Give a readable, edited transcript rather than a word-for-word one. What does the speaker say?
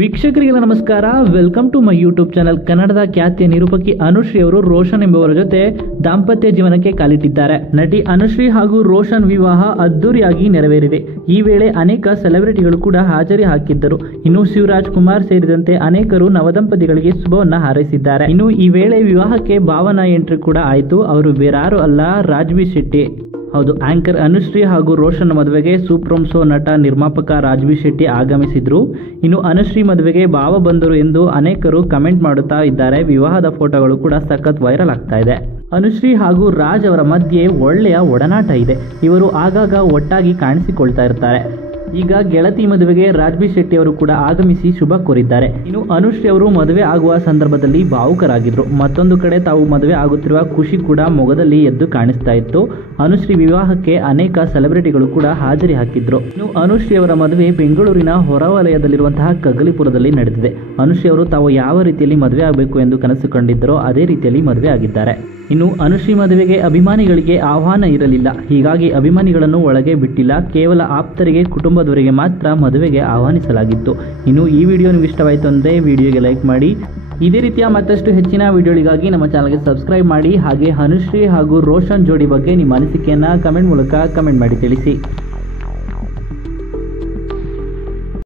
ವೀಕ್ಷಕರಿಗೆ ನಮಸ್ಕಾರ. Welcome to my YouTube channel. ಕನ್ನಡದ ಖ್ಯಾತಿಯ ನಿರೂಪಕಿ ಅನುಶ್ರೀ ಅವರು ರೋಷನ್ ಎಂಬುವರ ಜೊತೆ ದಾಂಪತ್ಯ ಜೀವನಕ್ಕೆ ಕಾಲಿಟ್ಟಿದ್ದಾರೆ. ನಟಿ ಅನುಶ್ರೀ ಹಾಗೂ ರೋಷನ್ ವಿವಾಹ ಅದ್ದೂರಿಯಾಗಿ ನೆರವೇರಿದೆ. ಈ ವೇಳೆ ಅನೇಕ ಸೆಲೆಬ್ರಿಟಿಗಳು ಕೂಡ ಹಾಜರಿ ಹಾಕಿದ್ದರು. ಇನ್ನು ಶಿವರಾಜ್ ಕುಮಾರ್ ಸೇರಿದಂತೆ ಅನೇಕರು ನವದಂಪತಿಗಳಿಗೆ ಶುಭವನ್ನ ಹಾರೈಸಿದ್ದಾರೆ. ಇನ್ನು ಈ ವೇಳೆ ವಿವಾಹಕ್ಕೆ ಭಾವನಾ ಎಂಟ್ರಿ ಕೂಡ ಆಯಿತು. ಅವರು ಬೇರಾರು ಅಲ್ಲ, ರಾಜ್ಬಿ ಶೆಟ್ಟಿ. ಹೌದು, ಆಂಕರ್ ಅನುಶ್ರೀ ಹಾಗೂ ರೋಷನ್ ಮದುವೆಗೆ ಸೂಪರ್ ಶೋ ನಟ ನಿರ್ಮಾಪಕ ರಾಜ್ಬಿ ಶೆಟ್ಟಿ ಆಗಮಿಸಿದ್ರು. ಇನ್ನು ಅನುಶ್ರೀ ಮದುವೆಗೆ ಭಾವ ಬಂದರು ಎಂದು ಅನೇಕರು ಕಮೆಂಟ್ ಮಾಡುತ್ತಾ ಇದ್ದಾರೆ. ವಿವಾಹದ ಫೋಟೋಗಳು ಕೂಡ ಸಖತ್ ವೈರಲ್ ಆಗ್ತಾ ಇದೆ. ಅನುಶ್ರೀ ಹಾಗೂ ರಾಜ್ ಅವರ ಮಧ್ಯೆ ಒಳ್ಳೆಯ ಒಡನಾಟ ಇದೆ. ಇವರು ಆಗಾಗ ಒಟ್ಟಾಗಿ ಕಾಣಿಸಿಕೊಳ್ತಾ ಇರ್ತಾರೆ. ಈಗ ಗೆಳತಿ ಮದುವೆಗೆ ರಾಜ್ಬಿ ಶೆಟ್ಟಿ ಅವರು ಕೂಡ ಆಗಮಿಸಿ ಶುಭ ಕೋರಿದ್ದಾರೆ. ಇನ್ನು ಅನುಶ್ರೀ ಅವರು ಮದುವೆ ಆಗುವ ಸಂದರ್ಭದಲ್ಲಿ ಭಾವುಕರಾಗಿದ್ರು. ಮತ್ತೊಂದು ಕಡೆ ತಾವು ಮದುವೆ ಆಗುತ್ತಿರುವ ಖುಷಿ ಕೂಡ ಮೊಗದಲ್ಲಿ ಎದ್ದು ಕಾಣಿಸ್ತಾ ಇತ್ತು. ಅನುಶ್ರೀ ವಿವಾಹಕ್ಕೆ ಅನೇಕ ಸೆಲೆಬ್ರಿಟಿಗಳು ಕೂಡ ಹಾಜರಿ ಹಾಕಿದ್ರು. ಇನ್ನು ಅನುಶ್ರೀ ಅವರ ಮದುವೆ ಬೆಂಗಳೂರಿನ ಹೊರವಲಯದಲ್ಲಿರುವಂತಹ ಕಗ್ಗಲಿಪುರದಲ್ಲಿ ನಡೆದಿದೆ. ಅನುಶ್ರೀ ಅವರು ತಾವು ಯಾವ ರೀತಿಯಲ್ಲಿ ಮದುವೆ ಆಗಬೇಕು ಎಂದು ಕನಸು ಕಂಡಿದ್ದರೋ ಅದೇ ರೀತಿಯಲ್ಲಿ ಮದುವೆ ಆಗಿದ್ದಾರೆ. ಇನ್ನು ಅನುಶ್ರೀ ಮದುವೆಗೆ ಅಭಿಮಾನಿಗಳಿಗೆ ಆಹ್ವಾನ ಇರಲಿಲ್ಲ. ಹೀಗಾಗಿ ಅಭಿಮಾನಿಗಳನ್ನು ಒಳಗೆ ಬಿಟ್ಟಿಲ್ಲ. ಕೇವಲ ಆಪ್ತರಿಗೆ, ಕುಟುಂಬದವರಿಗೆ ಮಾತ್ರ ಮದುವೆಗೆ ಆಹ್ವಾನಿಸಲಾಗಿತ್ತು. ಇನ್ನು ಈ ವಿಡಿಯೋ ನಿಮಗೆ ಇಷ್ಟವಾಯಿತು ಅಂದರೆ ವಿಡಿಯೋಗೆ ಲೈಕ್ ಮಾಡಿ. ಇದೇ ರೀತಿಯ ಮತ್ತಷ್ಟು ಹೆಚ್ಚಿನ ವಿಡಿಯೋಗಳಿಗಾಗಿ ನಮ್ಮ ಚಾನಲ್ಗೆ ಸಬ್ಸ್ಕ್ರೈಬ್ ಮಾಡಿ. ಹಾಗೆ ಅನುಶ್ರೀ ಹಾಗೂ ರೋಷನ್ ಜೋಡಿ ಬಗ್ಗೆ ನಿಮ್ಮ ಅನಿಸಿಕೆಯನ್ನು ಕಮೆಂಟ್ ಮೂಲಕ ಕಮೆಂಟ್ ಮಾಡಿ ತಿಳಿಸಿ.